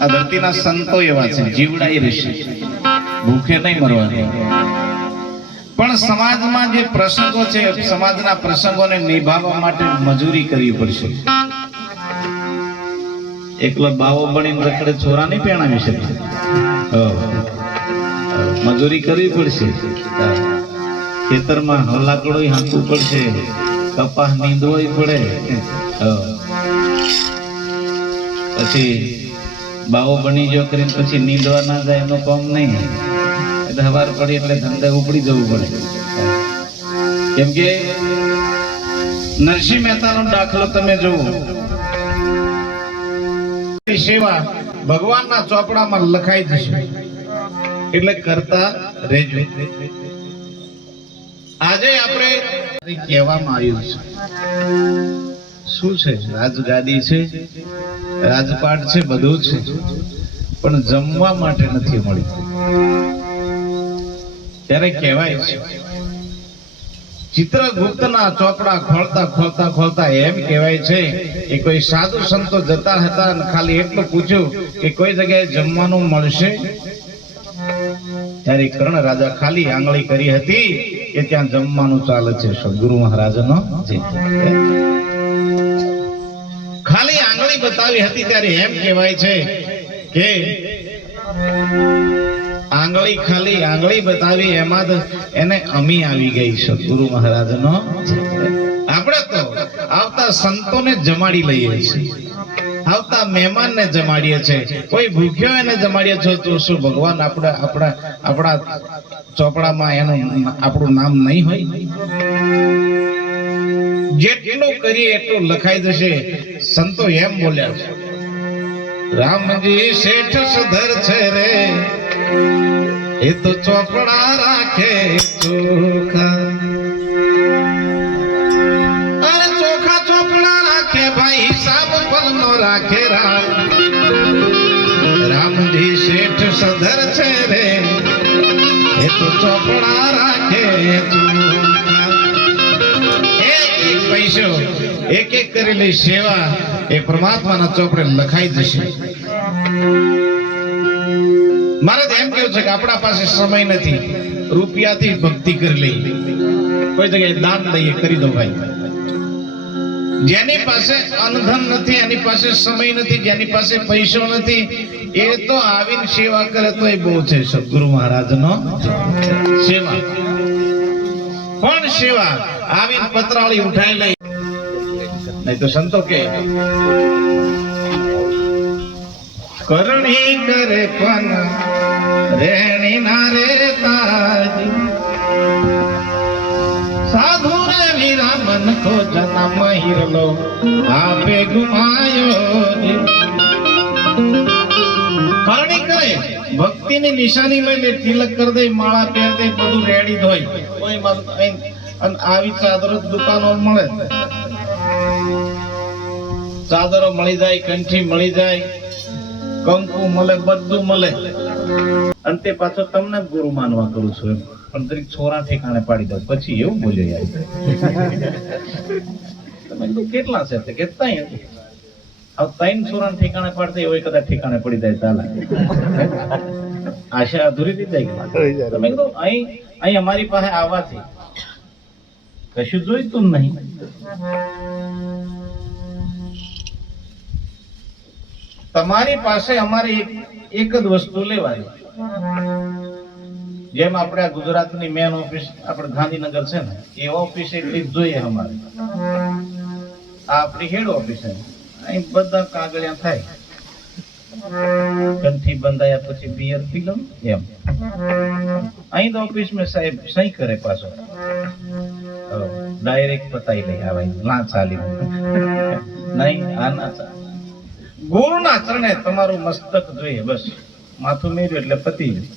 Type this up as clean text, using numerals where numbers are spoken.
આ ધરતીના સંતો એવા છે, જીવડાઈ રહેશે, ભૂખે નહીં મરવા. પણ સમાજમાં જે પ્રસંગો છે, સમાજના પ્રસંગોને નિભાવવા માટે મજૂરી કરવી પડશે. એકલો બાવો બનીને રખડે છોરા નહીં પેણાવી શકે, મજૂરી કરવી પડશે. ખેતરમાં હલાકડો હાંકવું પડશે, કપાસ નીંદવો પડે, પછી બાવો બની જો કરીને પછી નીંદવા ના જાય એનો કામ નહીં. એટલે હવાર પડી એટલે ધંધે ઉપડી જવું પડે. કેમ કે નરસિંહ મહેતાનો દાખલો તમે જુઓ, સેવા ભગવાનના ચોપડામાં લખાઈ જશે, એટલે કરતા રહેજો. આજે આપણે કહેવામાં આવ્યું છે શું છે? રાજગાદી છે, રાજપાટ છે, બધું છે, પણ જમવા માટે નથી મળ્યું. ત્યારે કહેવાય છે, ચિત્રગુપ્તના ચોપડા ખોલતા ખોલતા એમ કહેવાય છે કે કોઈ સાધુ સંતો જતા હતા અને ખાલી એટલું પૂછ્યું કે કોઈ જગ્યાએ જમવાનું મળશે? ત્યારે કર્ણ રાજા ખાલી આંગળી કરી હતી કે ત્યાં જમવાનું ચાલે છે. સદગુરુ મહારાજનો ખાલી આંગળી બતાવી હતી. ત્યારે એમ કહેવાય છે કે આંગળી બતાવી એમાં એને અમી આવી ગઈ. સદગુરુ મહારાજનો આપણે તો આવતા સંતોને જમાડી લઈએ છીએ, આવતા મહેમાનને જમાડીએ છીએ. કોઈ ભૂખ્યો એને જમાડીએ છો તો શું ભગવાન આપણા ચોપડામાં એનું આપણું નામ નહીં હોય? જેટલું કરીએ એટલું લખાઈ જશે. સંતો એમ બોલ્યા છે, રામજી શેઠ સુધર છે રે, એ તો ચોપડા રાખે ચોખા. અરે ચોખા ચોપડા રાખે ભાઈ, હિસાબ પરનો રાખે રામ. રામજી શેઠ સુધર છે રે, એ તો ચોપડા રાખે ચોખા. એક પૈસો, એક કરેલી સેવા એ પરમાત્માના ચોપડે લખાઈ જશે. મારે તો એમ કેવું છે કે આપણા પાસે સમય નથી, રૂપિયાથી ભક્તિ કરી લઈએ, કોઈ જગ્યાએ દાન લઈએ, કરી દો ભાઈ. જેની પાસે અનધન નથી, એની પાસે સમય નથી, જેની પાસે પૈસો નથી, એ તો આવીને સેવા કરે તો એ બહુ છે. સદગુરુ મહારાજનો સેવા, પણ સેવા આવીને પતરાળી ઉઠાઈ લઈ. નહીં તો સંતો કે કરણી કરે પણ રેણી ના રે તાજી, સાધુ રે વીરા મન કો જન્મ હિરલો આપે ગુમાયો. કરણી કરે, ભક્તિની નિશાની લઈ લે, તિલક કરી દે, માળા પહેર દે, બધું રેડી હોય. કોઈ આવી ચાદરો દુકાનો મળે, ચાદરો મળી જાય, કંઠી મળી જાય, કંકુ મળે, બધું મળે. અંતે પાછો તમને ગુરુ માનવા કરું છું એમ, પણ દરેક છોરા ઠેકાણે પાડી દો. પછી એવું બોલ્યો યાર, તમે કેટલા છે કે ત્રણ છોરા ઠેકાણે પાડતા હોય, કદાચ ઠેકાણે પડી જાય ચાલે. આશા અધૂરી થઈ જાય. તમે કીધું અહીં અમારી પાસે આવવાથી કશું જોઈતું નહીં. તમારી પાસે અમારે એક જ વસ્તુ લેવાની. જેમ આપણે આ ગુજરાતની મેન ઓફિસ આપણે ગાંધીનગર છે ને, એ ઓફિસ એટલી જ જોઈએ અમારે. આ આપણી હેડ ઓફિસ છે, અહીં બધા કાગળિયા થાય. કંઠી બંધાયા પછી બિયર પી લો એમ. અહીં તો ઓફિસ में સાહેબ સહી કરે પાછો ડાયરેક્ટ પતાઈ લે આ ભાઈ ના ચાલી નહીં આ ના ચાલે. ગુરુના ચરણે તમારું મસ્તક જોઈએ બસ માથું મેર્યું એટલે પતી ગયું.